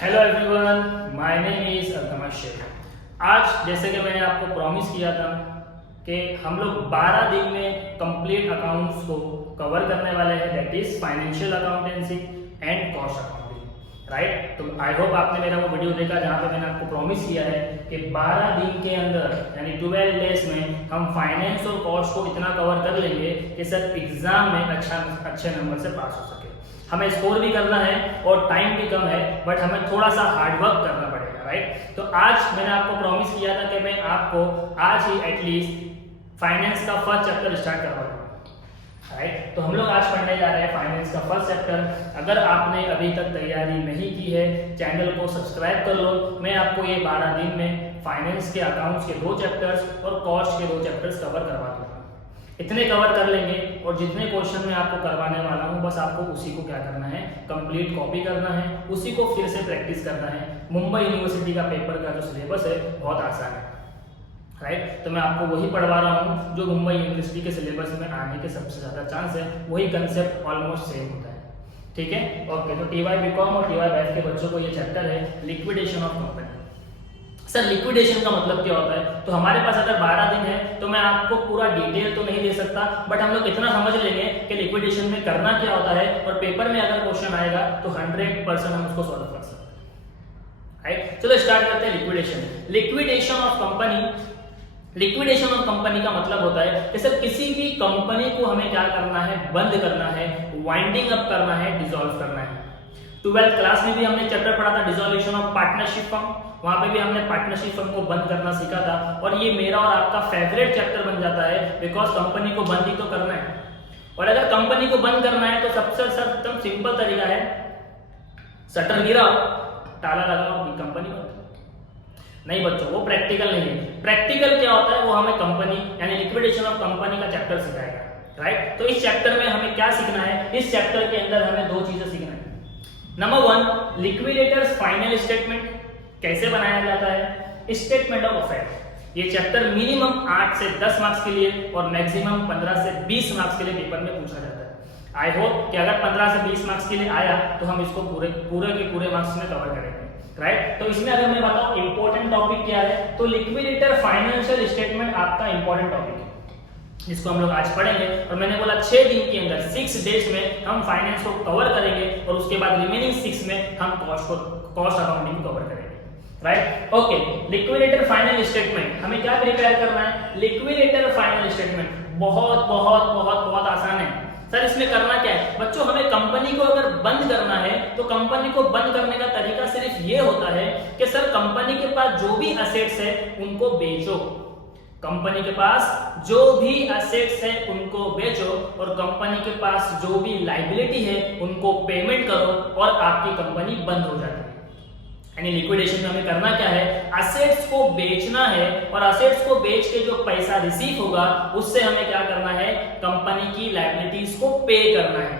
Hello everyone, my name is Altamash Shaikh. आज जैसे कि मैंने आपको प्रॉमिस किया था कि हम लोग 12 दिन में कंप्लीट अकाउंट्स को कवर करने वाले हैं, that is financial accountancy and cost accounting, right. तो आई होप आपने मेरा वो वीडियो देखा जहाँ पे मैंने आपको प्रॉमिस किया है कि 12 दिन के अंदर यानी 12 डेज में हम फाइनेंस और कॉस्ट को इतना कवर कर लेंगे कि सर एग्जाम में अच्छे नंबर से पास हो सके। हमें स्कोर भी करना है और टाइम भी कम है, बट हमें थोड़ा सा हार्डवर्क करना पड़ेगा, राइट। तो आज मैंने आपको प्रॉमिस किया था कि मैं आपको आज ही एटलीस्ट फाइनेंस का फर्स्ट चैप्टर स्टार्ट करवाऊंगा, राइट। तो हम लोग आज पढ़ने जा रहे हैं फाइनेंस का फर्स्ट चैप्टर। अगर आपने अभी तक तैयारी नहीं की है, चैनल को सब्सक्राइब कर लो। मैं आपको ये 12 दिन में फाइनेंस के अकाउंट्स के 2 चैप्टर्स और कॉस्ट के 2 चैप्टर्स कवर करवा दूंगा। इतने कवर कर लेंगे और जितने क्वेश्चन मैं आपको करवाने वाला हूँ बस आपको उसी को क्या करना है, कंप्लीट कॉपी करना है, उसी को फिर से प्रैक्टिस करना है। मुंबई यूनिवर्सिटी का पेपर का जो सिलेबस है बहुत आसान है, राइट। तो मैं आपको वही पढ़वा रहा हूँ जो मुंबई यूनिवर्सिटी के सिलेबस में आने के सबसे ज़्यादा चांस है, वही कंसेप्ट ऑलमोस्ट सेम होता है, ठीक है। ओके, तो टीवाई बीकॉम और टीवाई बैफ के बच्चों को ये चैप्टर है liquidation of company. Sir liquidation का मतलब क्या होता है? तो हमारे पास अगर 12 दिन है तो मैं आपको पूरा डिटेल तो नहीं दे सकता, बट हम लोग इतना समझ लेंगे कि लिक्विडेशन में करना क्या होता है और पेपर में अगर क्वेश्चन आएगा तो 100% हम उसको सॉल्व कर सकते हैं, राइट। चलो स्टार्ट करते हैं liquidation. Liquidation of company, liquidation of company का मतलब होता है कि सर किसी भी कंपनी को हमें क्या करना है, बंद करना है, वाइंडिंग अप करना है, डिसॉल्व करना है। 12th क्लास में भी हमने चैप्टर पढ़ा था डिसॉल्यूशन ऑफ पार्टनरशिप फर्म, वहां पे भी हमने पार्टनरशिप फर्म को बंद करना सीखा था। और ये मेरा और आपका फेवरेट चैप्टर बन जाता है बिकॉज कंपनी को बंद ही तो करना है। और अगर कंपनी को बंद करना है तो सबसे एकदम सिंपल तरीका है, शटर गिराओ, ताला लगाओ, कंपनी बंद। नहीं बच्चों, वो प्रैक्टिकल नहीं है। प्रैक्टिकल क्या होता है वो हमें कंपनी यानी लिक्विडेशन ऑफ कंपनी का चैप्टर सिखाएगा, राइट। तो इस चैप्टर में हमें क्या सीखना है? इस चैप्टर के अंदर हमें 2 चीजें सीखना है। नंबर 1, लिक्विडेटर्स फाइनल स्टेटमेंट कैसे बनाया जाता है, स्टेटमेंट ऑफ अफेयर। ये चैप्टर मिनिमम 8 से 10 मार्क्स के लिए और मैक्सिमम 15 से 20 मार्क्स के लिए पेपर में पूछा जाता है। आई होप कि अगर 15 से 20 मार्क्स के लिए आया तो हम इसको पूरे के पूरे मार्क्स में कवर करेंगे, राइट। तो इसमें अगर मैं बताऊं इंपॉर्टेंट टॉपिक क्या है, तो लिक्विडेटर फाइनेंशियल स्टेटमेंट आपका इंपॉर्टेंट टॉपिक है, जिसको हम लोग आज पढ़ेंगे। और मैंने बोला 6 दिन के अंदर 6 डेज में हम फाइनेंस को कवर करेंगे और उसके बाद रिमेनिंग 6 में हम कॉस्ट अकाउंटिंग कवर करेंगे, right. Okay, liquidator final statement हमें क्या प्रिपेयर करना है? लिक्विडेटर फाइनल स्टेटमेंट बहुत बहुत बहुत बहुत आसान है। सर इसमें करना क्या है? बच्चों हमें कंपनी को अगर बंद करना है तो कंपनी को बंद करने का तरीका सिर्फ ये होता है कि सर कंपनी के पास जो भी असेट्स है उनको बेचो, कंपनी के पास जो भी असेट्स है उनको बेचो और कंपनी के पास जो भी लायबिलिटी है उनको पेमेंट करो और आपकी कंपनी बंद हो जाती है। यानी लिक्विडेशन में हमें करना क्या है? असेट्स को बेचना है और असेट्स को बेच के जो पैसा रिसीव होगा उससे हमें क्या करना है? कंपनी की लायबिलिटीज को पे करना है।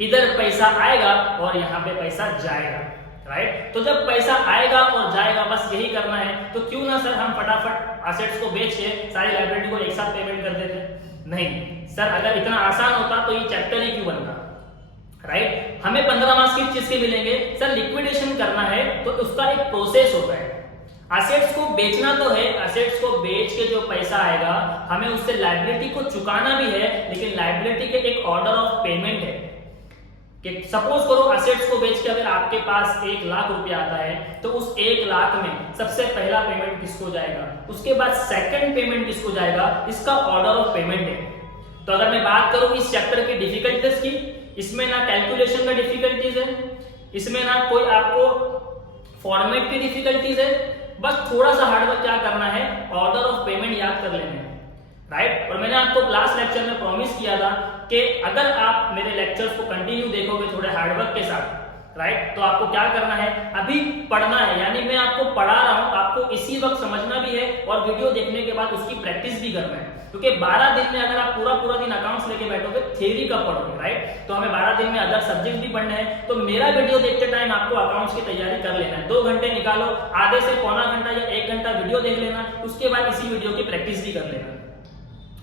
इधर पैसा आएगा और यहाँ पे पैसा जाएगा, राइट। तो जब पैसा आएगा और जाएगा बस यही करना है। तो क्यों ना सर हम फटाफट असेट्स को बेच के सारी लायबिलिटी को एक साथ पेमेंट कर देते? नहीं सर, अगर इतना आसान होता तो ये चैप्टर ही क्यों बनता, राइट। हमें 15 मार्क्स किस चीज के मिलेंगे? सर लिक्विडेशन करना है तो उसका एक प्रोसेस होता है। असेट्स को बेचना तो है, असेट्स को बेच के जो पैसा आएगा हमें उससे लायबिलिटी को चुकाना भी है, लेकिन लायबिलिटी के एक ऑर्डर ऑफ पेमेंट है कि सपोज करो असेट्स को बेच के अगर आपके पास 1 लाख रुपया आता है तो उस 1 लाख में सबसे पहला पेमेंट किसको जाएगा, उसके बाद सेकंड पेमेंट किसको जाएगा, इसका ऑर्डर ऑफ पेमेंट है। तो अगर मैं बात करूं इस चैप्टर की डिफिकल्टीज की, इसमें ना कैलकुलेशन का डिफिकल्टीज है, इसमें ना कोई आपको फॉर्मेट की डिफिकल्टीज है, बस थोड़ा सा हार्डवर्क क्या करना है, ऑर्डर ऑफ पेमेंट याद कर लेना है, राइट। और मैंने आपको लास्ट लेक्चर में प्रॉमिस किया था कि अगर आप मेरे लेक्चर्स को कंटिन्यू देखोगे थोड़े हार्डवर्क के साथ, राइट, तो आपको क्या करना है, अभी पढ़ना है। यानी मैं आपको पढ़ा रहा हूं, आपको इसी वक्त समझना भी है और वीडियो देखने के बाद उसकी प्रैक्टिस भी करना है, क्योंकि 12 दिन में अगर आप पूरा दिन अकाउंट्स लेके बैठोगे थ्योरी कब पढ़ोगे, राइट। तो हमें 12 दिन में अदर सब्जेक्ट भी पढ़ने हैं। तो मेरा वीडियो देखते टाइम आपको अकाउंट्स की तैयारी कर लेना है। 2 घंटे निकालो, आधे से पौना घंटा या 1 घंटा वीडियो देख लेना, उसके बाद इसी वीडियो की प्रैक्टिस भी कर लेना,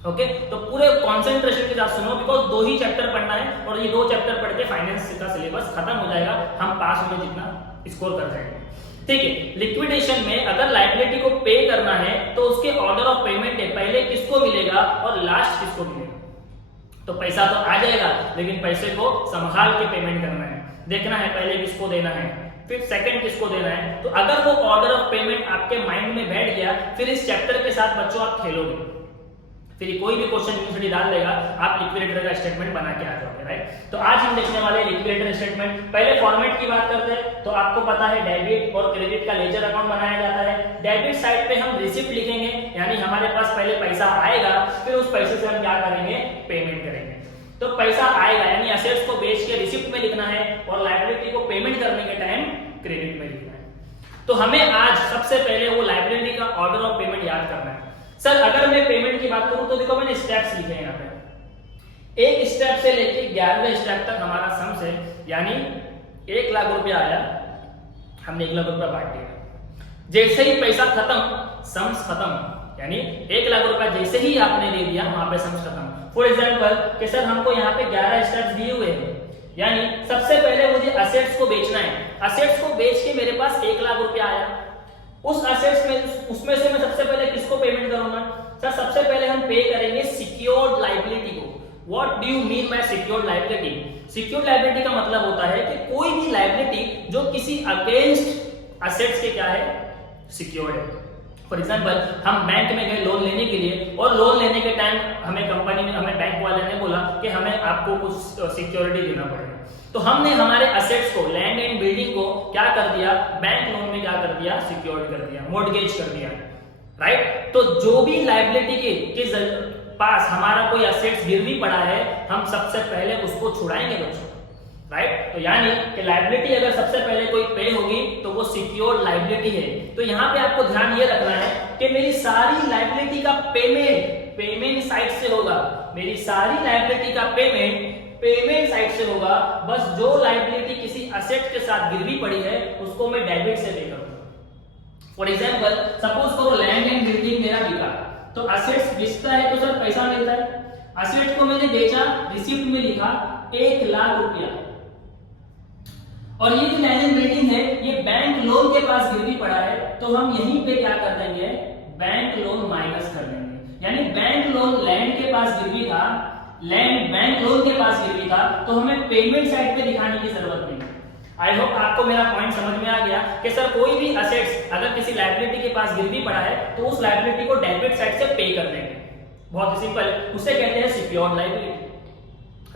ओके। तो पूरे कॉन्सेंट्रेशन के साथ सुनो, बिकॉज 2 ही चैप्टर पढ़ना है और ये 2 चैप्टर पढ़ के फाइनेंस का सिलेबस खत्म हो जाएगा, हम पास होने जितना स्कोर कर जाएंगे। ठीक है, लिक्विडेशन में अगर लायबिलिटी को पे करना है तो उसके ऑर्डर ऑफ पेमेंट है, पहले किसको मिलेगा और लास्ट किसको मिलेगा। तो पैसा तो आ जाएगा, लेकिन पैसे को संभाल के पेमेंट करना है, देखना है पहले किसको देना है, फिर सेकंड किसको देना है। तो अगर वो ऑर्डर ऑफ पेमेंट आपके माइंड में बैठ गया, फिर इस चैप्टर के साथ बच्चों आप खेलोगे, फिर कोई भी क्वेश्चन यूनिवर्सिटी डाल देगा, आप लिक्विडेटर का स्टेटमेंट बना के आ जाओगे, राइट। तो आज हम देखने वाले हैं लिक्विडेटर स्टेटमेंट। पहले फॉर्मेट की बात करते हैं, तो आपको पता है डेबिट और क्रेडिट का लेजर अकाउंट बनाया जाता है। डेबिट साइड पे हम रिसिप्ट लिखेंगे, यानी हमारे पास पहले पैसा आएगा, फिर उस पैसे से हम क्या करेंगे, पेमेंट करेंगे। तो पैसा आएगा यानी असेट्स को बेच के रिसिप्ट में लिखना है, और लायबिलिटी को पेमेंट करने के टाइम क्रेडिट में लिखना है। तो हमें आज सबसे पहले वो लायबिलिटी का ऑर्डर ऑफ पेमेंट याद करना है। सर अगर मैं पेमेंट की बात करूं तो देखो मैंने स्टेप्स लिखे हैं यहाँ पे, एक स्टेप से लेके 11वें स्टेप तक हमारा सम्स है, यानी 1 लाख रुपया आया, हमने 1 लाख रुपया बांट दिया, जैसे ही पैसा खत्म सम्स खत्म, यानी 1 लाख रुपया जैसे ही आपने दे दिया वहां पे सम्स खत्म। फॉर एग्जांपल कि सर हमको यहाँ पे 11 स्टेप्स दिए हुए हैं, यानी सबसे पहले मुझे असेट्स को बेचना है, असेट्स को बेच के मेरे पास 1 लाख रुपया आया, उस असेट्स में उसमें से मैं सबसे पहले किसको पेमेंट करूंगा। सर सबसे पहले हम पे करेंगे सिक्योर्ड लायबिलिटी को। What do you mean by secured liability? Secured liability का मतलब होता है कि कोई भी लायबिलिटी जो किसी अगेंस्ट असेट्स के क्या है, सिक्योर्ड है। फॉर एग्जाम्पल हम बैंक में गए लोन लेने के लिए, और लोन लेने के टाइम हमें कंपनी में, हमें बैंक वाले ने बोला कि हमें आपको कुछ सिक्योरिटी देना पड़ेगा, तो हमने हमारे असेट्स को, लैंड एंड बिल्डिंग को क्या कर दिया, बैंक लोन में क्या कर दिया, सिक्योर्ड कर दिया, मॉर्गेज कर दिया, राइट। तो जो भी लायबिलिटी के पास हमारा कोई असेट्स गिरवी पड़ा है, हम सबसे पहले उसको छुड़ाएंगे बच्चों, राइट। तो यानी कि लायबिलिटी अगर सबसे पहले कोई पे होगी तो वो सिक्योर्ड लायबिलिटी है। तो यहाँ पे आपको ध्यान ये रखना है कि मेरी सारी लायबिलिटी का पेमेंट साइड से होगा, मेरी सारी लायबिलिटी का पेमेंट साइड से होगा। बस जो लायबिलिटी किसी असेट के साथ गिरवी पड़ी है उसको मैं डेबिट से पे करूंगा। फॉर एग्जांपल सपोज करो लैंड एंड बिल्डिंग मेरा बिका, तो असेट्स बिकता है तो सर पैसा मिलता है, असेट को मैंने बेचा, रिसिप्ट में लिखा 1 लाख रुपया, और ये जो लैंड एंड बिल्डिंग है ये बैंक लोन के पास गिरवी पड़ा है, तो हम यहीं पे क्या कर देंगे, बैंक लोन माइनस कर देंगे। यानी बैंक लोन लैंड के पास गिरवी था, लैंड बैंक लोन के पास गिरवी था, तो हमें पेमेंट साइड पे दिखाने की जरूरत नहीं। आई होप आपको मेरा पॉइंट समझ में आ गया कि सर कोई भी असेट्स अगर किसी लायबिलिटी के पास गिरवी पड़ा है तो उस लायबिलिटी को डेबिट साइड से पे कर देंगे, बहुत सिंपल, उसे कहते हैं सिक्योर्ड लायबिलिटी,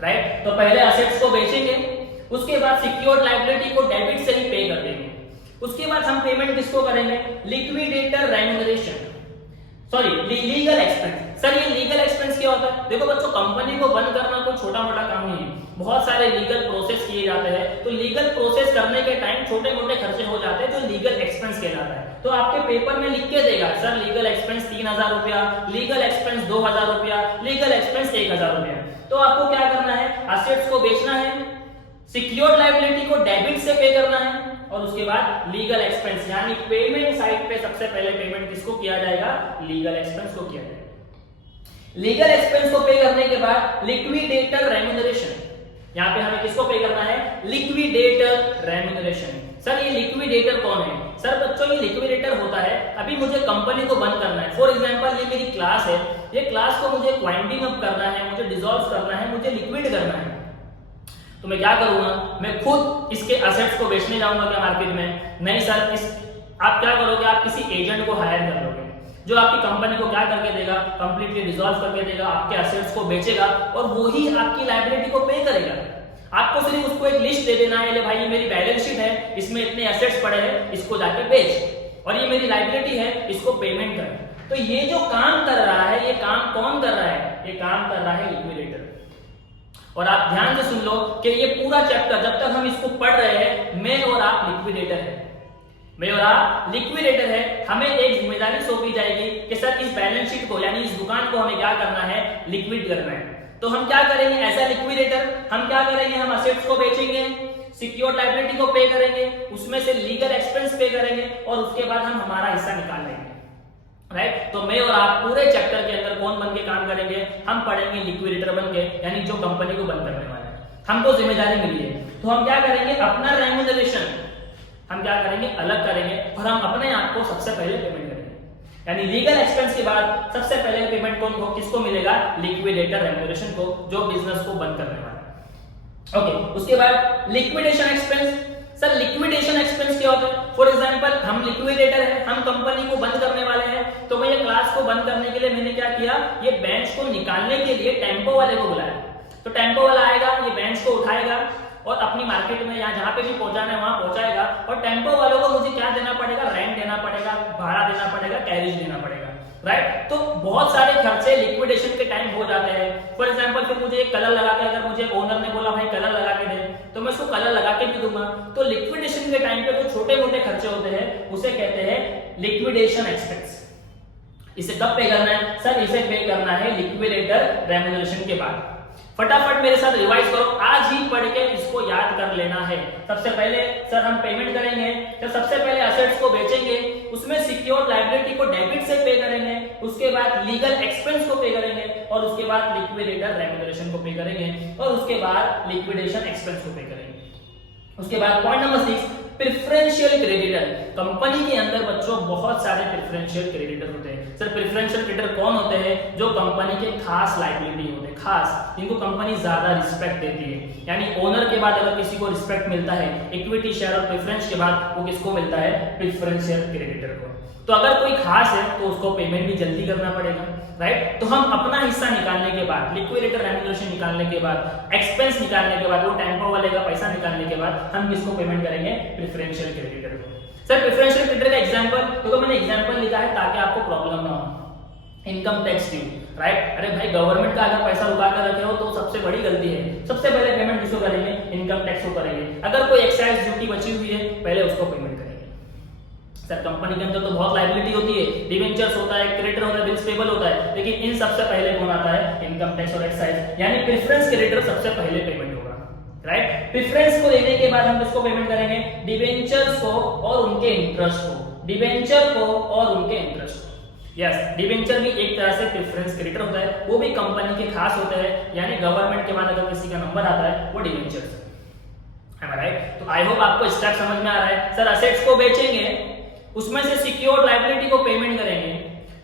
राइट। तो पहले असेट्स को बेचेंगे, उसके बाद सिक्योर्ड लायबिलिटी को डेबिट से ही पे कर देंगे, उसके बाद हम पेमेंट किसको करेंगे, liquidator remuneration, sorry legal expense. Sir ये लीगल एक्सपेंस क्या होता है? देखो बच्चों कंपनी को बंद करना कोई छोटा मोटा काम नहीं है, बहुत सारे लीगल प्रोसेस किए जाते हैं, तो लीगल प्रोसेस करने के टाइम छोटे मोटे खर्चे हो जाते हैं जो लीगल एक्सपेंस कहलाता है। तो आपके पेपर में लिख के देगा सर लीगल एक्सपेंस 3000 रुपया, लीगल एक्सपेंस 2000 रुपया, लीगल एक्सपेंस 1000 रुपया। तो आपको क्या करना है, असेट्स को बेचना है, सिक्योर्ड लायबिलिटी को डेबिट से पे करना है, और उसके बाद लीगल एक्सपेंस यानी पेमेंट साइड पे सबसे पहले पेमेंट किसको किया जाएगा, लीगल एक्सपेंस को किया जाएगा। लीगल एक्सपेंस को पे करने के बाद लिक्विडेटर रेम्यूनरेशन, यहां पे हमें किसको पे करना है, लिक्विडेटर रेम्यूनरेशन। सर ये लिक्विडेटर कौन है? सर बच्चों ये लिक्विडेटर होता है, अभी मुझे कंपनी को बंद करना है। फॉर एग्जांपल ये मेरी क्लास है, ये क्लास को मुझे वाइंडिंग अप करना है, मुझे डिसॉल्व करना है, मुझे लिक्विड करना है, तो मैं क्या करूंगा, मैं खुद इसके असेट्स को बेचने जाऊंगा क्या मार्केट में? नहीं सर, आप क्या करोगे, आप किसी एजेंट को हायर कर लोगे जो आपकी कंपनी को क्या करके देगा, कंप्लीटली डिसॉल्व करके देगा, आपके असेट्स को बेचेगा और वो ही आपकी लायबिलिटी को पे करेगा। आपको सिर्फ उसको एक लिस्ट दे देना है, ले भाई ये मेरी बैलेंस शीट है, इसमें इतने एसेट्स पड़े हैं, इसको जाके बेच, और ये मेरी लायबिलिटी है, इसको पेमेंट कर। तो ये जो काम कर रहा है, ये काम कौन कर रहा है, ये काम कर रहा है लिक्विडेटर। और आप ध्यान से सुन लो कि ये पूरा चैप्टर जब तक हम इसको पढ़ रहे हैं, मैं और आप लिक्विडेटर है, मैं और आप लिक्विडेटर है। हमें एक जिम्मेदारी सौंपी जाएगी कि सर इस बैलेंस शीट को यानी इस दुकान को हमें क्या करना है, लिक्विड करना है। तो हम क्या करेंगे एज ए लिक्विडेटर, हम क्या करेंगे, हम असेट्स को बेचेंगे, सिक्योर्ड लायबिलिटी को पे करेंगे, उसमें से लीगल एक्सपेंस पे करेंगे, और उसके बाद हम हमारा हिस्सा निकाल लेंगे, राइट। तो मैं और आप पूरे चैप्टर के अंदर कौन बन के काम करेंगे, हम पढ़ेंगे लिक्विडेटर बन के, यानी जो कंपनी को बंद करने वाला है, हमको जिम्मेदारी मिली है। तो हम क्या करेंगे, अपना रेम्यूनरेशन हम क्या करेंगे, अलग करेंगे और हम अपने आप को सबसे पहले पेमेंट करेंगे। यानी लीगल एक्सपेंस के बाद सबसे पहले पेमेंट कौन को किसको मिलेगा, लिक्विडेटर रेम्यूनरेशन को, जो बिजनेस को बंद करने वाला है। ओके, उसके बाद liquidation expense. Sir liquidation expense क्या होता है? फॉर एग्जांपल हम लिक्विडेटर है, हम कंपनी को बंद करने वाले हैं, तो मैं ये क्लास को बंद करने के लिए मैंने क्या किया, ये बेंच को निकालने के लिए टेम्पो वाले को बुलाया। तो टेम्पो वाला आएगा, ये बेंच को उठाएगा और अपनी मार्केट में या जहां पे भी पहुंचाना है वहां पहुंचाएगा, और टेम्पो वालों को मुझे क्या देना पड़ेगा, रेंट देना पड़ेगा, भाड़ा देना पड़ेगा, कैरिज देना पड़ेगा, राइट। तो बहुत सारे खर्चे लिक्विडेशन के टाइम हो जाते हैं। फॉर एग्जांपल फिर मुझे एक कलर लगा के, अगर मुझे ओनर ने बोला भाई कलर लगा के दे, तो मैं उसको कलर लगा के भी दूंगा। तो लिक्विडेशन के टाइम पे जो छोटे मोटे खर्चे होते हैं उसे कहते हैं लिक्विडेशन एक्सपेंस। इसे कब पे करना है सर? इसे पे करना है लिक्विडेटर रेम्यूनरेशन के बाद। फटाफट मेरे साथ रिवाइज करो, आज ही पढ़ के इसको याद कर लेना है। सबसे पहले सर हम पेमेंट करेंगे, तो सबसे पहले असेट्स को बेचेंगे, उसमें सिक्योर्ड लायबिलिटी को डेबिट से पे करेंगे, उसके बाद लीगल एक्सपेंस को पे करेंगे, और उसके बाद लिक्विडेटर रेम्यूनरेशन को पे करेंगे, और उसके बाद लिक्विडेशन एक्सपेंस को पे करेंगे। उसके बाद point number 6, preferential creditor. Company के अंदर बच्चों बहुत सारे प्रेफरेंशियल क्रेडिटर होते हैं। सर प्रेफरेंशियल क्रेडिटर कौन होते हैं? जो कंपनी के खास लायबिलिटी होते हैं, खास, जिनको कंपनी ज्यादा रिस्पेक्ट देती है। यानी ओनर के बाद अगर किसी को रिस्पेक्ट मिलता है, इक्विटी शेयर और प्रेफरेंस के बाद वो किसको मिलता है? प्रेफरेंशियल क्रेडिटर को। तो अगर कोई खास है तो उसको पेमेंट भी जल्दी करना पड़ेगा, राइट। तो हम अपना हिस्सा निकालने के बाद, लिक्विडेटर रेम्यूनरेशन निकालने के बाद, एक्सपेंस निकालने के बाद, वो टेम्पो वाले का पैसा निकालने के बाद हम किसको पेमेंट करेंगे? प्रेफरेंशियल क्रेडिटर को। सर प्रेफरेंशियल क्रेडिटर का एग्जांपल, तो मैंने एग्जांपल लिखा है ताकि आपको प्रॉब्लम ना हो। Income tax due, right. अरे भाई गवर्नमेंट का अगर पैसा रुका कर रखे हो तो सबसे बड़ी गलती है। सबसे पहले पेमेंट किसको करेंगे? इनकम टैक्स को करेंगे। अगर कोई एक्साइज ड्यूटी बची हुई है पहले उसको पेमेंट करेंगे। सर कंपनी के अंदर तो बहुत लायबिलिटी होती है, डिवेंचर्स होता है, क्रेडिटर होता है, बिल्स पेबल होता है, लेकिन इन सबसे पहले कौन आता है? इनकम टैक्स और एक्साइज। यानी प्रेफरेंस क्रेडिटर सबसे पहले पेमेंट होगा, राइट। प्रेफरेंस को देने के बाद हम किसको पेमेंट करेंगे? डिवेंचर्स को और उनके इंटरेस्ट को, डिवेंचर को और उनके इंटरेस्ट को। यस, डिवेंचर भी एक तरह से प्रेफरेंस क्रेडिटर होता है, वो भी कंपनी के खास होते हैं। यानी गवर्नमेंट के बाद अगर किसी का नंबर आता है वो डिवेंचर्स है, राइट। तो आई होप आपको स्टेप समझ में आ रहा है। सर असेट्स को बेचेंगे, उसमें से सिक्योर्ड लायबिलिटी को पेमेंट करेंगे,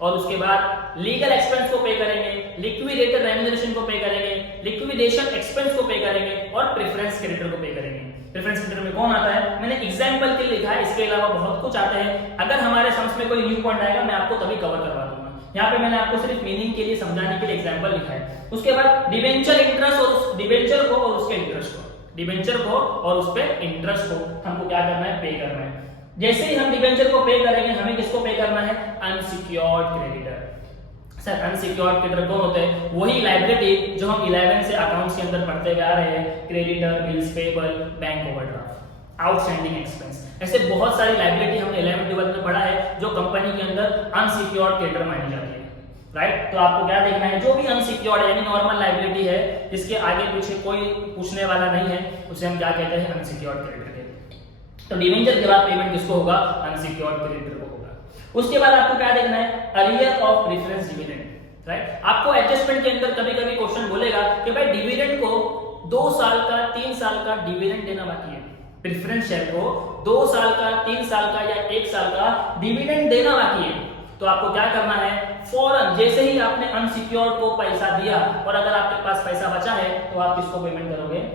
और उसके बाद लीगल एक्सपेंस को पे करेंगे, लिक्विडेटर रेम्यूनरेशन को पे करेंगे, लिक्विडेशन एक्सपेंस को पे करेंगे, और प्रेफरेंस क्रेडिटर को पे करेंगे। प्रेफरेंस क्रेडिटर में कौन आता है? मैंने एग्जांपल के लिए लिखा है, इसके अलावा बहुत कुछ आता है। अगर हमारे सम्स में कोई न्यू पॉइंट आएगा मैं आपको तभी कवर करवा दूंगा। यहाँ पे मैंने आपको सिर्फ मीनिंग के लिए, समझाने के लिए एग्जांपल लिखा है। उसके बाद डिवेंचर इंटरेस्ट और डिवेंचर को और उसके इंटरेस्ट को, डिवेंचर को और उस पे इंटरेस्ट को हमको क्या करना है? पे करना है। जैसे ही हम डिवेंचर को पे करेंगे, हमें किसको पे करना है? Unsecured creditor. Sir unsecured creditor कौन होते हैं? वही लायबिलिटी जो हम 11 से अकाउंट्स के अंदर पढ़ते हुए आ रहे हैं, creditor, bills payable, bank overdraft, outstanding expense. ऐसे बहुत सारी लायबिलिटी हमने 11 12 में पढ़ा है जो कंपनी के अंदर अनसिक्योर्ड क्रेडिटर मानी जाती है, राइट। तो आपको क्या देखना है? जो भी अनसिक्योर्ड है यानी नॉर्मल लायबिलिटी है, जिसके आगे पीछे कोई पूछने वाला नहीं है, उसे हम क्या कहते हैं? Unsecured creditor. तो डिवेंचर के बाद पेमेंट किसको होगा? अनसिक्योर्ड क्रेडिटर को होगा। उसके बाद आपको क्या देखना है? Arrear of preference dividend, right. आपको एडजस्टमेंट के अंदर कभी कभी क्वेश्चन बोलेगा कि भाई डिविडेंड को 2 साल का 3 साल का डिविडेंड देना बाकी है। प्रेफरेंस शेयर को 2 साल का 3 साल का या 1 साल का डिविडेंड देना बाकी है। तो आपको क्या करना है? फौरन जैसे ही आपने अनसिक्योर्ड को पैसा दिया और अगर आपके पास पैसा बचा है तो आप किसको पेमेंट करोगे?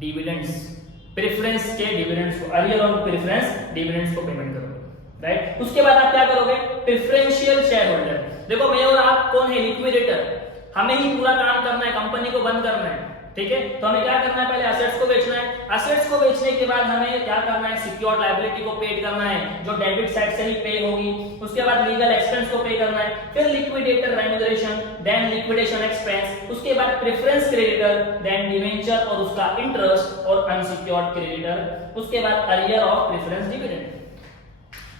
डिविडेंड्स, प्रेफरेंस के डिविडेंड्स को, अरियर ऑफ प्रेफरेंस डिविडेंड्स को पेमेंट करोगे, राइट। उसके बाद आप क्या करोगे? Preferential share holder. देखो मैं और आप कौन है? लिक्विडेटर। हमें ही पूरा काम करना है, कंपनी को बंद करना है, ठीक है। तो हमें क्या करना है? पहले असेट्स को बेचना है। असेट्स को बेचने के बाद हमें क्या करना है? सिक्योर्ड लायबिलिटी को पेड करना है, जो डेबिट साइड से ही पे होगी। उसके बाद लीगल एक्सपेंस को पे करना है, फिर liquidator remuneration, then liquidation expense, उसके बाद प्रेफरेंस क्रेडिटर, देन डिवेंचर और उसका इंटरेस्ट, और अनसिक्योर्ड क्रेडिटर, उसके बाद अरियर ऑफ प्रेफरेंस डिविडेंड।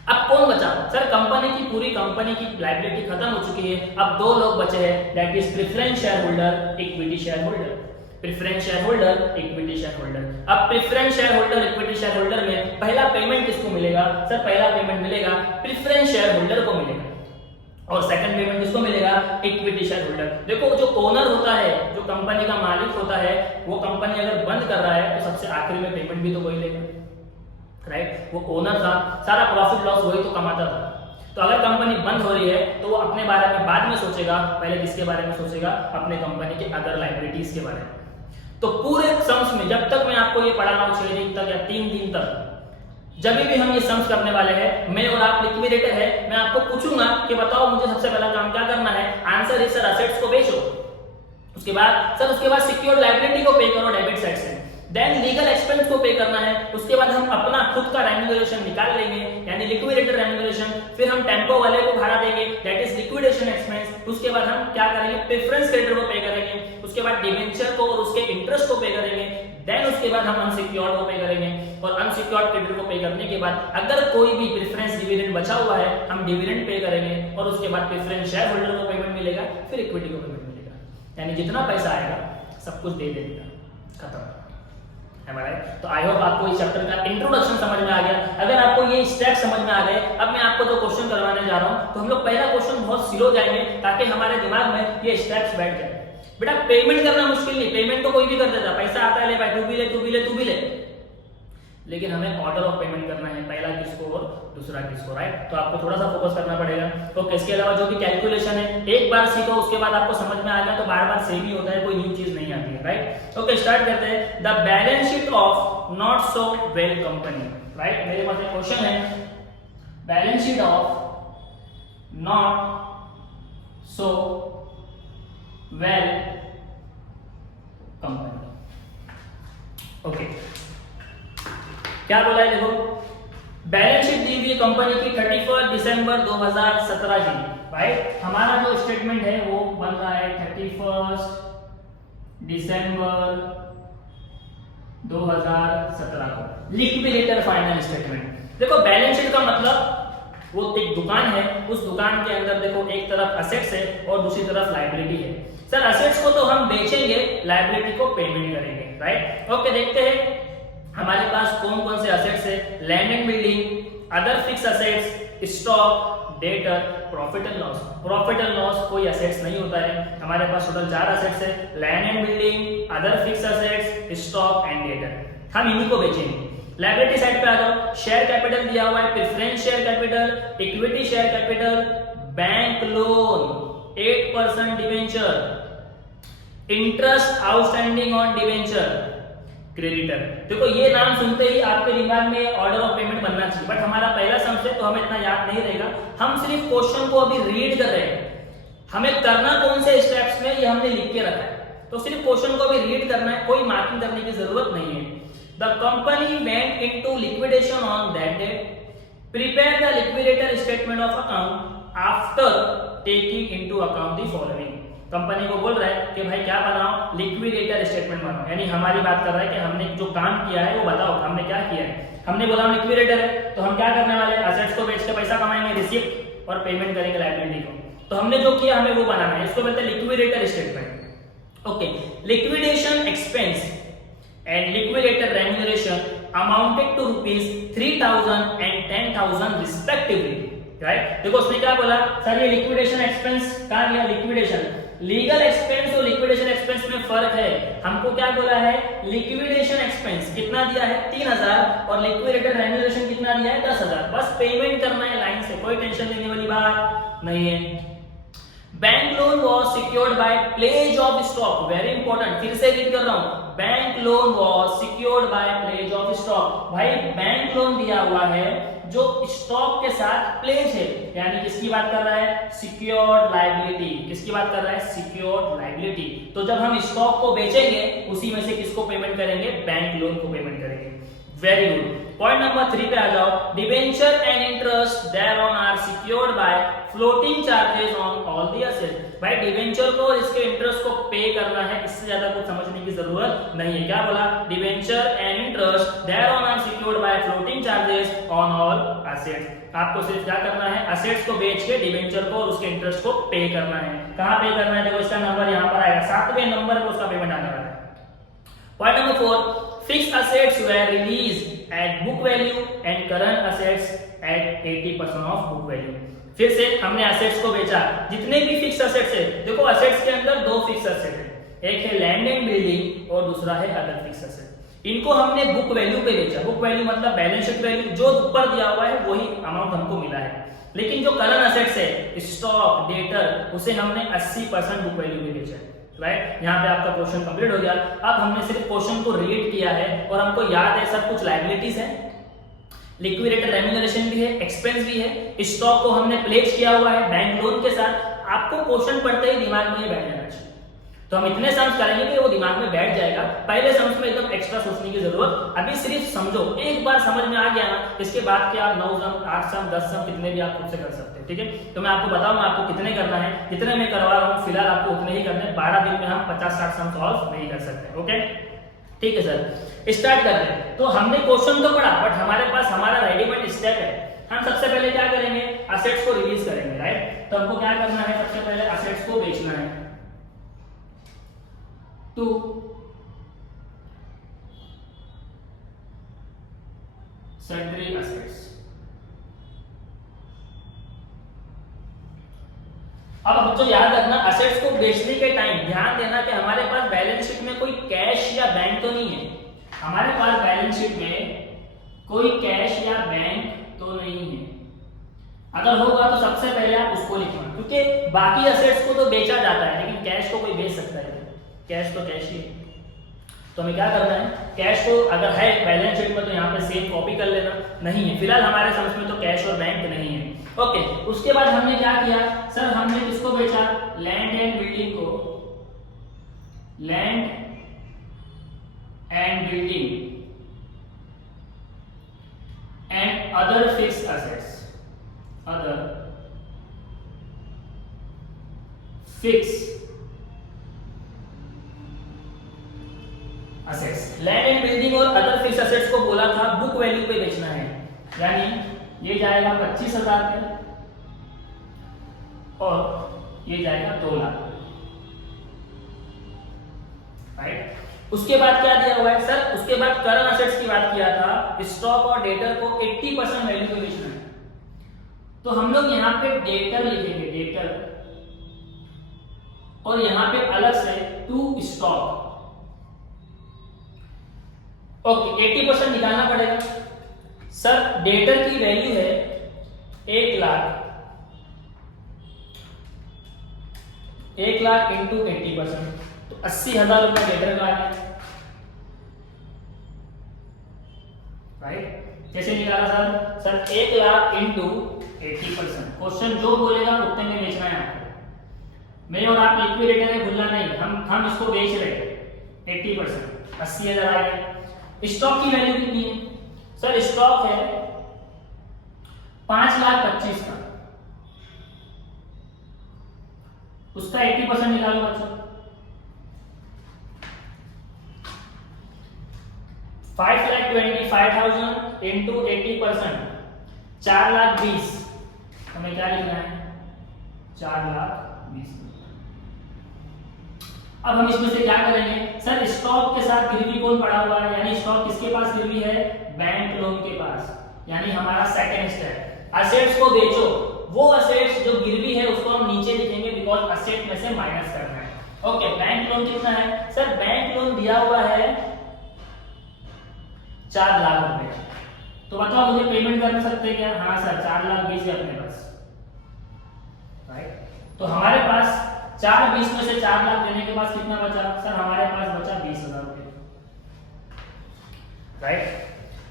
अब कौन बचा? सर कंपनी की पूरी कंपनी की लायबिलिटी खत्म हो चुकी है। अब 2 लोग बचे हैं, that is preference share holder, equity share holder. Preference share holder, equity share holder. अब preference share holder, equity share holder में पहला पेमेंट किसको मिलेगा? सर पहला पेमेंट मिलेगा प्रेफरेंस शेयर होल्डर को मिलेगा, और सेकंड पेमेंट किसको मिलेगा? Equity share holder. देखो जो ओनर होता है, जो कंपनी का मालिक होता है, वो कंपनी अगर बंद कर रहा है तो सबसे आखिरी में पेमेंट भी तो वही लेगा, राइट। वो ओनर था, सारा प्रॉफिट लॉस वही तो कमाता था। तो अगर कंपनी बंद हो रही है तो वो अपने बारे में बाद में सोचेगा, पहले किसके बारे में सोचेगा? अपने कंपनी के अदर लाइबिलिटीज के बारे में। तो पूरे सम्स में जब तक मैं आपको ये पढ़ा रहा हूँ 6 दिन तक या 3 दिन तक, जब भी हम ये सम्स करने वाले हैं, मैं और आप लिक्विडेटर है, मैं आपको पूछूंगा कि बताओ मुझे सबसे पहला काम क्या करना है? आंसर इज सर असेट्स को बेचो। उसके बाद सिक्योर्ड लायबिलिटी को पे करो डेबिट साइड से। देन लीगल एक्सपेंस को पे करना है। उसके बाद हम अपना खुद का रेम्यूनरेशन निकाल लेंगे, यानी लिक्विडेटर रेम्यूनरेशन। फिर हम टेम्पो वाले को भाड़ा देंगे, दैट इज लिक्विडेशन एक्सपेंस। उसके बाद हम क्या करेंगे? प्रेफरेंस क्रेडिटर को पे करेंगे। उसके बाद डिबेंचर को और उसके इंटरेस्ट को पे करेंगे। देन उसके बाद हम अनसिक्योर्ड को पे करेंगे, और अनसिक्योर्ड क्रेडिटर को पे करने के बाद अगर कोई भी प्रेफरेंस डिविडेंड बचा हुआ है हम डिविडेंड पे करेंगे, और उसके बाद प्रेफरेंस शेयर होल्डर को पेमेंट मिलेगा, फिर इक्विटी को पेमेंट मिलेगा। यानी जितना पैसा आएगा सब कुछ दे देगा, खत्म। तो आई होप आपको इस चैप्टर का इंट्रोडक्शन समझ में आ गया। अगर आपको ये स्टेप समझ में आ गए, अब मैं आपको जो क्वेश्चन करवाने जा रहा हूं, तो हम लोग पहला क्वेश्चन बहुत स्लो जाएंगे ताकि हमारे दिमाग में ये स्टेप्स बैठ जाए। बेटा पेमेंट करना मुश्किल नहीं, पेमेंट तो कोई भी कर देता, पैसा आता है ले भाई, तू भी ले तू भी ले तू भी ले, लेकिन हमें ऑर्डर ऑफ पेमेंट करना है, पहला किसको और दूसरा किसको, राइट। तो आपको थोड़ा सा फोकस करना पड़ेगा। तो इसके अलावा जो भी कैलकुलेशन है एक बार सीखो, उसके बाद आपको समझ में आ गया तो बार बार सेम ही होता है, कोई न्यू चीज नहीं आती है, राइट। ओके स्टार्ट करते हैं। The balance sheet of not so well company, right. मेरे पास एक क्वेश्चन है, balance sheet of not so well company. Okay क्या बोला है? देखो बैलेंस शीट दी हुई है कंपनी की 31 दिसंबर 2017 की, राइट। हमारा जो स्टेटमेंट है वो बन रहा है 31 दिसंबर 2017 को, लिक्विडेटर फाइनल स्टेटमेंट। देखो बैलेंस शीट का मतलब वो एक दुकान है, उस दुकान के अंदर देखो एक तरफ असेट्स है और दूसरी तरफ लायबिलिटी है। सर असेट्स को तो हम बेचेंगे, लायबिलिटी को पेमेंट करेंगे, राइट। ओके देखते हैं हमारे पास कौन कौन से असेट्स है। Land and building, other fix assets, stock, debtor, profit and loss. Profit and loss कोई असेट्स नहीं होता है। हमारे पास टोटल 4 असेट्स है, land and building, other fix assets, stock and debtor. हम इन्हीं को बेचेंगे। लायबिलिटी साइड पे आ जाओ। शेयर कैपिटल दिया हुआ है, preference share capital, equity share capital, bank loan, 8% debenture, interest outstanding on debenture, creditor. देखो ये नाम सुनते ही आपके दिमाग में ऑर्डर ऑफ पेमेंट बनना चाहिए, बट हमारा पहला सम है तो हमें इतना याद नहीं रहेगा। हम सिर्फ क्वेश्चन को अभी रीड कर रहे हैं, हमें करना कौन से स्टेप्स में ये हमने लिख के रखा है, तो सिर्फ क्वेश्चन को अभी रीड करना है, कोई मार्किंग करने की जरूरत नहीं है। The company went into liquidation on that date, prepare the liquidator statement of account after taking into account the following. Company को बोल रहा है कि भाई क्या बनाओ? लिक्विडेटर स्टेटमेंट बनाओ, यानी हमारी बात कर रहा है कि हमने जो काम किया है वो बताओ, हमने क्या किया है। हमने बोला हम लिक्विडेटर है, तो हम क्या करने वाले हैं? असेट्स को बेच के पैसा कमाएंगे, रिसीप्ट और पेमेंट करेंगे लायबिलिटी को। तो हमने जो किया हमें वो बनाना है, इसको बोलते हैं liquidator statement. Okay liquidation expense and liquidator remuneration amounted to ₹3,000 and 10,000 respectively, right. देखो उसने क्या बोला? सर ये लिक्विडेशन एक्सपेंस कहां गया? लिक्विडेशन। लीगल एक्सपेंस और लिक्विडेशन एक्सपेंस में फर्क है। हमको क्या बोला है? लिक्विडेशन एक्सपेंस कितना दिया है? 3,000, और लिक्विडेटर रेम्यूनरेशन कितना दिया है? 10,000। बस पेमेंट करना है लाइन से, कोई टेंशन लेने वाली बात नहीं है। Bank loan was secured by pledge of stock, very important, फिर से रीड कर रहा हूं। Bank loan was secured by pledge of stock. भाई बैंक लोन दिया हुआ है जो स्टॉक के साथ प्लेज है, यानी किसकी बात कर रहा है? Secured liability. किसकी बात कर रहा है? Secured liability. तो जब हम स्टॉक को बेचेंगे उसी में से किसको पेमेंट करेंगे? बैंक लोन को पेमेंट करेंगे। Very good. पॉइंट नंबर 3 पे आ जाओ। Debenture and interest thereon are secured by floating charges on all the assets. भाई डिबेंचर को और इसके इंटरेस्ट को पे करना है, इससे ज्यादा कुछ समझने की जरूरत नहीं है। क्या बोला? Debenture and interest thereon are secured by floating charges on all assets. आपको सिर्फ क्या करना है? असेट्स को बेच के डिबेंचर को और उसके इंटरेस्ट को पे करना है। कहां पे करना है? देखो इसका नंबर यहां पर आएगा, 7वें नंबर पे उसका पेमेंट आने वाला है। Point number 4, fixed assets were released at book value and current assets at 80% of book value। फिर से हमने असेट्स को बेचा, जितने भी फिक्स असेट्स है, देखो असेट्स के अंदर 2 फिक्स असेट है, एक है लैंड एंड बिल्डिंग और दूसरा है अदर फिक्स असेट। इनको हमने बुक वैल्यू पे बेचा। बुक वैल्यू मतलब बैलेंस शीट वैल्यू, जो ऊपर दिया हुआ है वही अमाउंट हमको मिला है। लेकिन जो करंट असेट्स है, स्टॉक, डेटर, उसे हमने 80% बुक वैल्यू पे बेचा है। राइट, यहाँ पे आपका क्वेश्चन कंप्लीट हो गया। अब हमने सिर्फ क्वेश्चन को रीड किया है और हमको याद है सब कुछ लायबिलिटीज है, लिक्विडेटेड रेम्यूनरेशन भी है, एक्सपेंस भी है, स्टॉक को हमने प्लेस किया हुआ है बैंक लोन के साथ। आपको क्वेश्चन पढ़ते ही दिमाग में बैठ जाना चाहिए। तो हम इतने सम्स करेंगे कि वो दिमाग में बैठ जाएगा। पहले सम्स में एकदम एक्स्ट्रा सोचने की जरूरत, अभी सिर्फ समझो। एक बार समझ में आ गया ना, इसके बाद के आप 9 सम, 8 सम, 10 सम कितने भी आप खुद से कर सकते हैं। ठीक है, तो मैं आपको बताऊं आपको कितने करना है, जितने मैं करवा रहा हूँ फिलहाल आपको उतने ही करने हैं। 12 दिन में हम 50-60 सम सॉल्व नहीं कर सकते। ओके, ठीक है सर, स्टार्ट करते हैं। तो हमने क्वेश्चन तो पढ़ा, बट हमारे पास हमारा रेडीमेड स्टेप है। हम सबसे पहले क्या करेंगे, असेट्स को रिलीज करेंगे। राइट, तो हमको क्या करना है, सबसे पहले असेट्स को बेचना है। तो सन्ड्री असेट्स। अब हमको याद रखना, असेट्स को बेचने के टाइम ध्यान देना कि हमारे पास बैलेंस शीट में कोई कैश या बैंक तो नहीं है। हमारे पास बैलेंस शीट में कोई कैश या बैंक तो नहीं है। अगर होगा तो सबसे पहले आप उसको लिखना, क्योंकि बाकी असेट्स को तो बेचा जाता है लेकिन कैश को कोई बेच सकता है, कैश तो कैश ही है। तो हमें क्या करना है, कैश को अगर है बैलेंस शीट में तो यहाँ पे सेम कॉपी कर लेना। नहीं है फिलहाल हमारे समझ में तो कैश और बैंक नहीं है। ओके, उसके बाद हमने क्या किया सर, हमने किसको बेचा, लैंड एंड बिल्डिंग को, land and building and other fixed assets, other fixed assets. Land and building और अदर फिक्स्ड असेट्स को बोला था बुक वैल्यू पे बेचना है, यानी ये जाएगा 25,000 पे और ये जाएगा 2 लाख। राइट, उसके बाद क्या दिया हुआ है सर, उसके बाद करंट असेट्स की बात किया था, स्टॉक और डेटर को 80% वैल्यू पे बेचना है। तो हम लोग यहाँ पे डेटर लिखेंगे, डेटर, और यहाँ पे अलग से टू स्टॉक। ओके, 80% निकालना पड़ेगा। सर डेटर की वैल्यू है 1 लाख, 1 लाख इंटू 80%, तो 80,000 रुपए डेटर का आ गया। राइट, कैसे निकाला sir, sir 1 lakh into 80%, question जो बोलेगा उतने में बेचना है आपको। मैं और आप लिक्विडेटर है, भूलना नहीं, हम इसको बेच रहे हैं 80%, 80,000 आ गया। स्टॉक की वैल्यू कितनी है सर, स्टॉक है 5,25,000 का, उसका 80% निकालो बच्चों, 5,25,000 इंटू 80%, 4,20,000। हमें क्या लिखना है, 4,20,000। अब हम इसमें से क्या करेंगे सर, स्टॉक के साथ गिरवी कौन पड़ा हुआ है, यानी स्टॉक किसके पास गिरवी है, बैंक लोन के पास, यानी हमारा सेकंड स्टेप। असेट्स को बेचो, वो असेट्स जो गिरवी है उसको हम नीचे लिखेंगे बिकॉज असेट में से माइनस करना है। ओके, बैंक लोन कितना है सर, बैंक लोन दिया हुआ है 4 लाख रुपए। तो बताओ मुझे पेमेंट कर सकते हैं क्या, हाँ सर 4,20,000 है अपने पास। राइट, तो हमारे पास 4,20,000 में से 4 लाख देने के बाद कितना बचा सर, हमारे पास बचा 20,000 रुपए। राइट,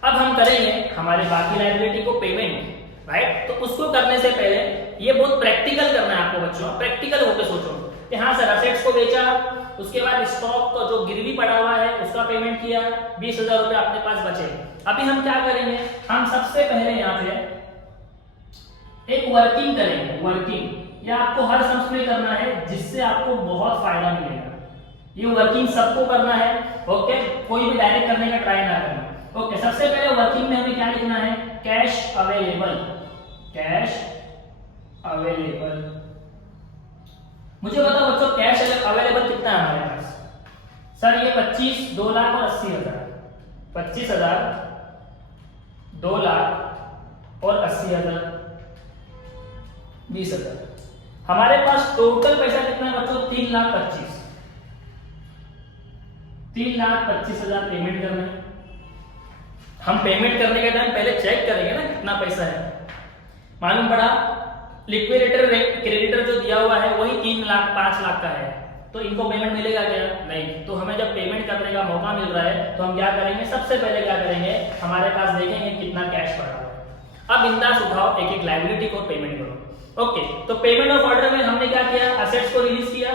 अब हम करेंगे हमारे बाकी लायबिलिटी को पेमेंट। राइट, तो उसको करने से पहले ये बहुत प्रैक्टिकल करना है आपको बच्चों, प्रैक्टिकल होकर सोचो कि हाँ सर असेट्स को बेचा, उसके बाद स्टॉक का जो गिरवी पड़ा हुआ है उसका पेमेंट किया, 20,000 रुपए अपने पास बचे। अभी हम क्या करेंगे, हम सबसे पहले यहाँ पे एक वर्किंग करेंगे, वर्किंग ये आपको हर सम्स में करना है जिससे आपको बहुत फायदा मिलेगा। ये वर्किंग सबको करना है। ओके, कोई भी डायरेक्ट करने का ट्राई ना करना। ओके, सबसे पहले वर्किंग में हमें क्या लिखना है, कैश अवेलेबल, कैश अवेलेबल। मुझे बताओ बच्चों कैश अवेलेबल कितना है हमारे पास सर, ये 25, 2 लाख और 80,000, 25,000, 2 लाख और 80,000, 20,000। हमारे पास टोटल पैसा कितना है बच्चों, 3,25,000 पेमेंट करना है। हम पेमेंट करने के टाइम पहले चेक करेंगे ना कितना पैसा है। मालूम पड़ा लिक्विडेटर क्रेडिटर जो दिया हुआ है वही 3 लाख 5 लाख का है, तो इनको पेमेंट मिलेगा क्या? नहीं। तो हमें जब पेमेंट करने का मौका मिल रहा है तो हम क्या करेंगे, सबसे पहले क्या करेंगे, हमारे पास देखेंगे कितना कैश पड़ा हुआ है। अब बिंदास उठाओ, एक एक लायबिलिटी को पेमेंट करो। ओके, तो पेमेंट ऑफ ऑर्डर में हमने क्या किया, असेट्स को रिलीज किया,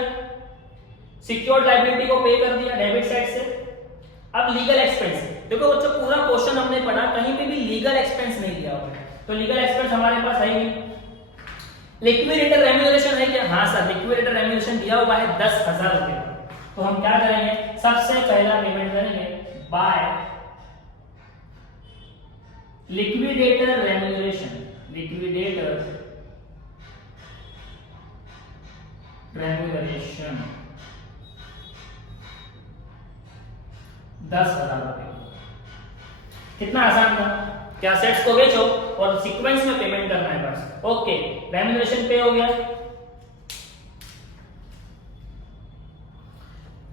सिक्योर्ड लायबिलिटी को पे कर दिया डेबिट साइड से। अब लीगल एक्सपेंस, देखो बच्चों पूरा क्वेश्चन हमने पढ़ा, कहीं पे भी लीगल एक्सपेंस नहीं दिया हुआ है, तो लीगल एक्सपेंस हमारे पास है ही नहीं। लिक्विडेटर रेम्यूनरेशन है क्या? हाँ सर, लिक्विडेटर रेम्यूनरेशन दिया हुआ है 10,000 रुपए। तो हम क्या करेंगे, सबसे पहला पेमेंट करेंगे by liquidator remuneration, liquidator remuneration 10,000 रुपए। कितना आसान था, क्या सेट्स को बेचो और सीक्वेंस में पेमेंट करना है बस। ओके, रेम्यूनरेशन पे हो गया।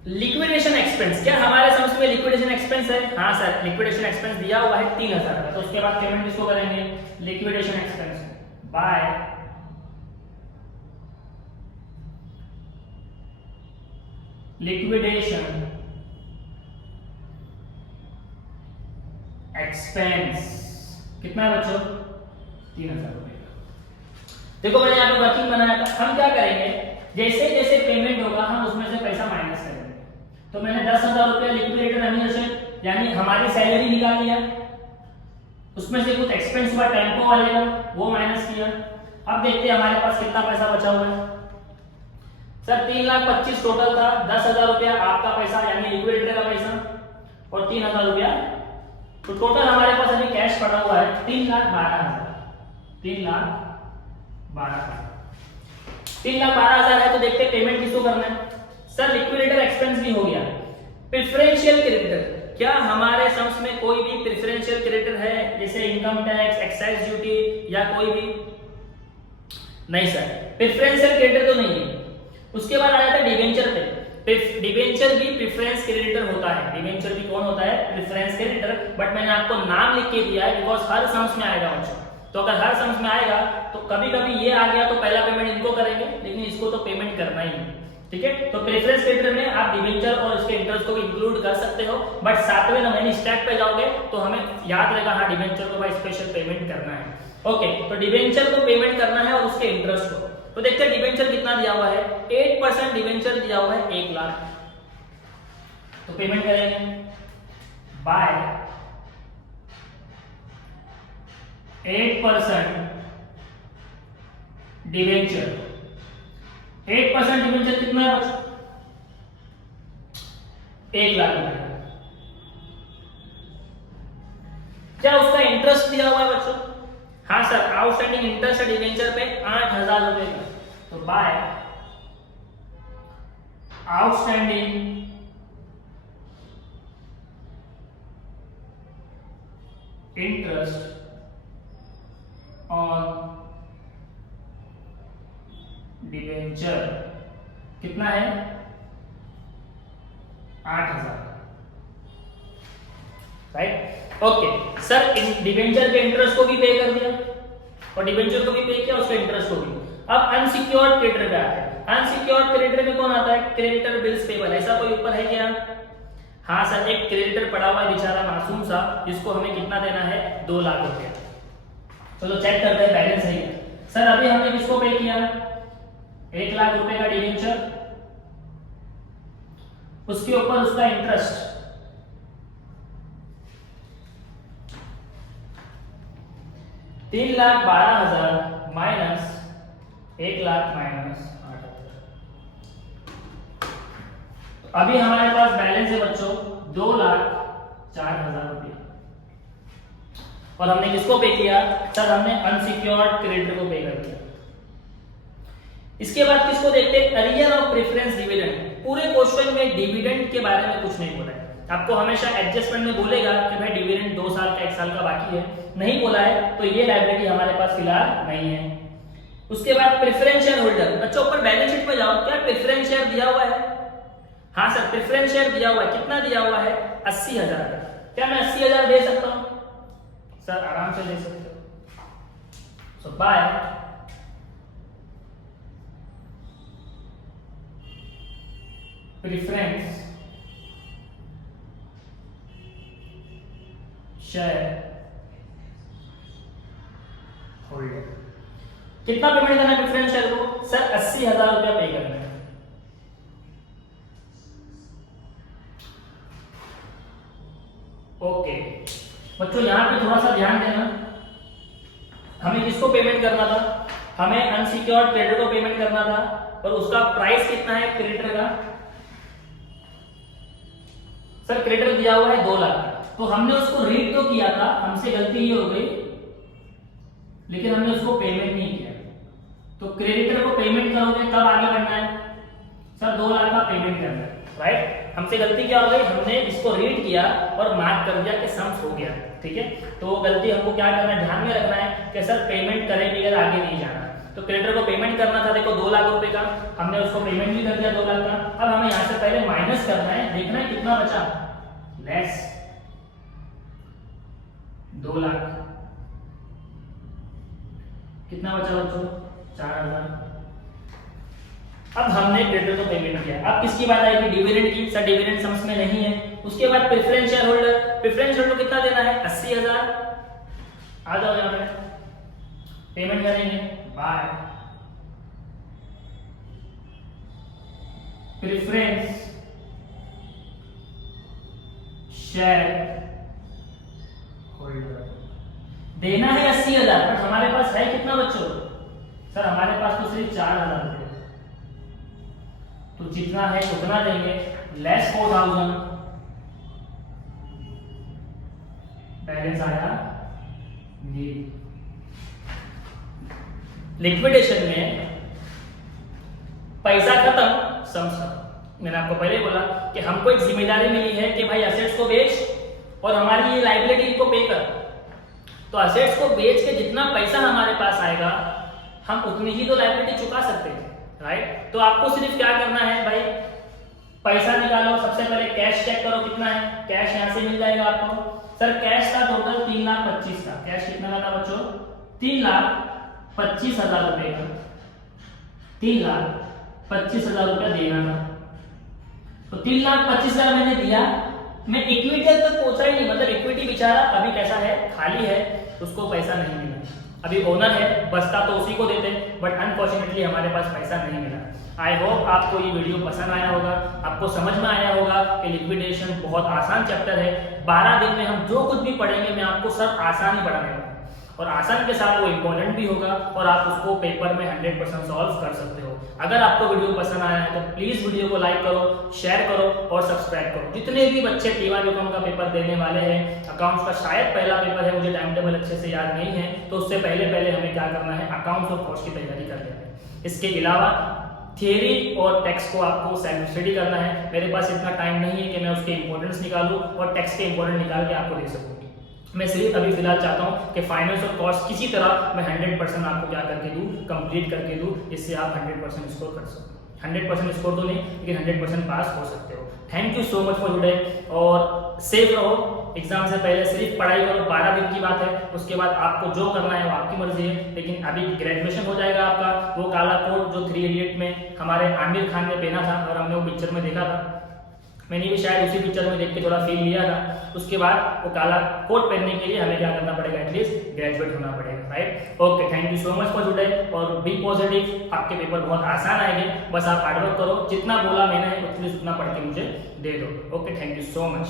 लिक्विडेशन एक्सपेंस, क्या हमारे समझ में लिक्विडेशन एक्सपेंस है? हाँ सर, लिक्विडेशन एक्सपेंस दिया हुआ है 3,000 का, तो उसके बाद पेमेंट किसको करेंगे, liquidation expense by liquidation expense. कितना है बच्चों, 3,000 रुपए का। देखो मैंने यहाँ पे वर्किंग बनाया था, हम क्या करेंगे, जैसे जैसे पेमेंट होगा हम उसमें से पैसा माइनस करेंगे। तो मैंने 10,000 रुपया लिक्विडेटर रेम्यूनरेशन यानी हमारी सैलरी निकाल लिया, उसमें से कुछ एक्सपेंस हुआ टेम्पो वाले का, वो माइनस किया। अब देखते हैं हमारे पास कितना पैसा बचा हुआ है। सर 3,25,000 टोटल था, 10,000 रुपया आपका पैसा यानी लिक्विडेटर का पैसा और 3,000 रुपया, तो टोटल हमारे पास अभी कैश पड़ा हुआ है 3,12,000। 3,12,000 है, तो देखते पेमेंट किसको करना है। सर लिक्विडेटर एक्सपेंस भी हो गया। प्रेफरेंशियल क्रेडिटर, क्या हमारे सम्स में कोई भी प्रेफरेंशियल क्रेडिटर है, जैसे इनकम टैक्स, एक्साइज ड्यूटी या कोई भी? नहीं सर, प्रेफरेंशियल क्रेडिटर तो नहीं है। उसके बाद आ जाता है डिवेंचर पे। डिवेंचर भी प्रेफरेंस क्रेडिटर होता है। डिवेंचर भी कौन होता है, प्रेफरेंस क्रेडिटर, बट मैंने आपको नाम लिख के दिया है बिकॉज हर सम्स में आएगा बच्चों। तो अगर हर सम्स में आएगा तो कभी कभी ये आ गया तो पहला पेमेंट इनको करेंगे, लेकिन इसको तो पेमेंट करना ही है, ठीक है। तो प्रेफरेंस क्रेडिटर में आप डिवेंचर और उसके इंटरेस्ट को भी इंक्लूड कर सकते हो, बट 7वें 9वें स्टेप पे जाओगे तो हमें याद रहेगा हाँ डिवेंचर को भाई स्पेशल पेमेंट करना है। ओके, तो डिवेंचर को पेमेंट करना है और उसके इंटरेस्ट को। तो देखते हैं डिवेंचर कितना दिया हुआ है, 8% डिवेंचर दिया हुआ है 1 लाख। तो पेमेंट करेंगे बाय 8% डिवेंचर। 8% डिवेंचर कितना है बच्चों, 1 लाख रुपए। क्या उसका इंटरेस्ट दिया हुआ है बच्चों? हाँ सर, आउटस्टैंडिंग इंटरेस्ट है डिवेंचर पे 8,000 रुपए का। तो by outstanding interest on debenture कितना है, 8,000, राइट। ओके सर, डिवेंचर के इंटरेस्ट को भी पे कर दिया और डिवेंचर को भी पे किया, उसके इंटरेस्ट को भी। अब अनसिक्योर्ड क्रेडिटर पे आते हैं। अनसिक्योर्ड क्रेडिटर में कौन आता है, क्रेडिटर बिल्स पेबल। ऐसा कोई ऊपर है क्या? हाँ सर, एक क्रेडिटर पड़ा हुआ है बेचारा मासूम सा, जिसको हमें कितना देना है, 2 लाख रुपया। चलो चेक करते हैं बैलेंस है क्या। सर अभी हमने किसको पे किया, 1 लाख रुपए का डिवेंचर, उसके ऊपर उसका इंटरेस्ट 3,12,000 माइनस 1 लाख माइनस 8,000। अभी हमारे पास बैलेंस है बच्चों 2,04,000 रुपये। और हमने किसको पे किया, सर हमने अनसिक्योर्ड क्रेडिटर को पे कर दिया। इसके बाद किसको देखते हैं, अरियर ऑफ प्रेफरेंस डिविडेंड। पूरे क्वेश्चन में डिविडेंड के बारे में कुछ नहीं बोला है। आपको हमेशा एडजस्टमेंट में बोलेगा कि भाई डिविडेंड 2 साल का 1 साल का बाकी है, नहीं बोला है तो ये लायबिलिटी हमारे पास फिलहाल नहीं है। उसके बाद प्रेफरेंस शेयर होल्डर। अच्छा ऊपर बैलेंस शीट में जाओ, क्या प्रेफरेंस शेयर दिया हुआ है? हाँ सर, प्रेफरेंस शेयर दिया हुआ है। कितना दिया हुआ है, 80,000। क्या मैं 80,000 दे सकता हूँ? सर आराम से ले सकते हो। सो बाय। Preference share holder. कितना पेमेंट करना है प्रेफरेंस शेयर को? सर 80,000 रुपया पे करना है। ओके बच्चों, यहां पे थोड़ा सा ध्यान देना। हमें किसको पेमेंट करना था? हमें अनसिक्योर्ड क्रेडिटर को पेमेंट करना था, और उसका प्राइस कितना है क्रेडिटर का? सर क्रेडिटर दिया हुआ है 2 लाख का, तो हमने उसको रीड तो किया था, हमसे गलती ये हो गई, लेकिन हमने उसको पेमेंट नहीं किया। तो क्रेडिटर को पेमेंट करोगे तब आगे बढ़ना है। सर 2 लाख का पेमेंट करना है, राइट? हमसे गलती क्या हो गई, हमने इसको रीड किया और मार्क कर दिया कि सम्स हो गया, ठीक है? तो वो गलती हमको क्या करना है, ध्यान में रखना है कि सर पेमेंट करे बगैर आगे नहीं जाना। तो क्रेडिटर को पेमेंट करना था, देखो 2 लाख रुपए का, हमने उसको पेमेंट भी कर दिया 2 लाख का। अब हमें यहाँ से पहले माइनस करना है, देखना है कितना बचा, लेस 2 लाख, कितना बचा बच्चों? 4,000। अब हमने क्रेडिटर को पेमेंट किया। अब किसकी बात आएगी? डिविडेंड की। सर डिविडेंड सम्स में नहीं है। उसके बाद preference share holder, preference share को कितना देना है? 80,000। आ जाओ यहाँ पे, पेमेंट करेंगे। बाय। प्रेफरेंस शेयर होल्डर देना है 80,000, बट हमारे पास है कितना बच्चों? सर हमारे पास तो सिर्फ 4,000 रुपए, तो जितना है उतना देंगे, लेस 4,000, बैलेंस आया नील। लिक्विडेशन में पैसा खत्म, सम्स खत्म। मैंने आपको पहले बोला कि हमको एक जिम्मेदारी मिली है कि भाई असेट्स को बेच और हमारी ये लायबिलिटी को पे कर। तो असेट्स को बेच के जितना पैसा हमारे पास आएगा, हम उतनी ही तो लायबिलिटी चुका सकते हैं, राइट? तो आपको सिर्फ क्या करना है भाई, पैसा निकालो। सबसे पहले कैश चेक करो कितना है, कैश यहां से मिल जाएगा आपको। सर कैश का टोटल 3,25,000 का। कैश कितना का था बच्चों? 3,25,000 रुपए का। 3,25,000 रुपया देना था, तो 3,25,000 मैंने दिया। मैं इक्विटी तक पहुंचा ही नहीं, मतलब इक्विटी बेचारा अभी कैसा है, खाली है, उसको पैसा नहीं मिला। अभी ओनर है, बसता तो उसी को देते, बट अनफॉर्चुनेटली हमारे पास पैसा नहीं मिला। आई होप आपको ये वीडियो पसंद आया होगा, आपको समझ में आया होगा कि लिक्विडेशन बहुत आसान चैप्टर है। 12 दिन में हम जो कुछ भी पढ़ेंगे, मैं आपको सब आसान ही पढ़ाने वाला हूं, और आसान के साथ वो इंपॉर्टेंट भी होगा, और आप उसको पेपर में 100% सॉल्व कर सकते हो। अगर आपको वीडियो पसंद आया है तो प्लीज वीडियो को लाइक करो, शेयर करो और सब्सक्राइब करो। जितने भी बच्चे टीवा बीकॉम का पेपर देने वाले हैं, अकाउंट्स का शायद पहला पेपर है, मुझे टाइम टेबल अच्छे से याद नहीं है, तो उससे पहले हमें क्या करना है, अकाउंट्स और कॉस्ट की तैयारी कर लेना है। इसके अलावा थियरी और टेक्स्ट को आपको सेल्फ स्टडी करना है। मेरे पास इतना टाइम नहीं है कि मैं उसके इंपॉर्टेंस निकालूं और टेक्स्ट के इंपॉर्टेंट निकाल के आपको दे सकूं। मैं सिर्फ अभी फिलहाल चाहता हूं कि फाइनेंस और कॉस्ट किसी तरह मैं 100% आपको क्या करके दूं, कंप्लीट करके दूं, जिससे आप 100% स्कोर कर सको। 100% स्कोर तो नहीं, लेकिन 100% पास हो सकते हो। Thank you so much for today, और सेफ रहो। एग्जाम से पहले सिर्फ पढ़ाई करो, 12 दिन की बात है। उसके बाद आपको जो करना है वो आपकी मर्जी है, लेकिन अभी ग्रेजुएशन हो जाएगा आपका। वो काला कोट जो 3 इडियट में हमारे आमिर खान ने पहना था, और हमने वो पिक्चर में देखा था, मैंने भी शायद उसी पिक्चर में देख के थोड़ा फील लिया था। उसके बाद वो काला कोट पहनने के लिए हमें क्या करना पड़ेगा, एटलीस्ट ग्रेजुएट होना पड़ेगा, right? Okay, thank you so much for today, और बी पॉजिटिव। आपके पेपर बहुत आसान आएंगे, बस आप हार्डवर्क करो। जितना बोला मैंने उतना पढ़ के मुझे दे दो। Okay, thank you so much.